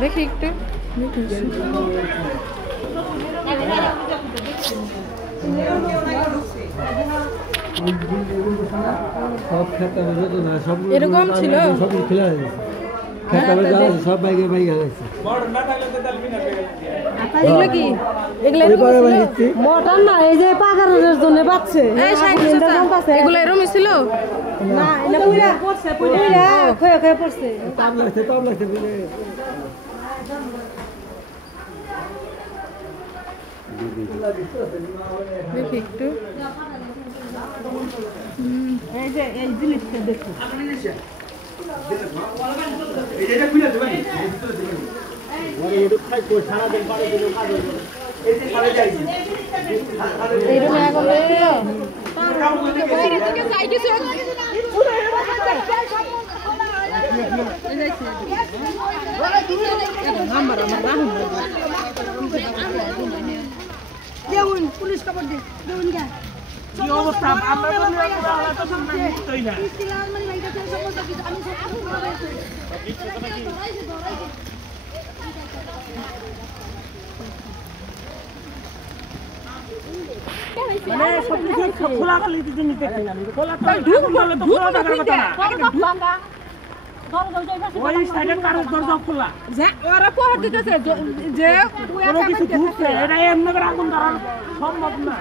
দেখি একটু এরকম ছিল সব বাইকে বাইকে গেছে এগুলো কি মটন না এই যে পাকারের জন্য বাচ্চে এগুলো এরকমই ছিল না এটা পুরা পড়ছে পুরা খয়ে খয়ে পড়ছে তাপ লাগছে দেখি একটু এই যে এই জিনিসটা দেখো পুলিশ খবর দে কি অবস্থা মানে সবকিছু খোলা কালিতে জিনিস দেখতে জানি খোলা তো খোলা থাকার কথা না ওই সাইডের কারো দরজা খোলা যে ওরা পোহার দিতেছে যে কোনো কিছু ঢুকছে এটা এমনি করে আগুন ধরার সম্ভব না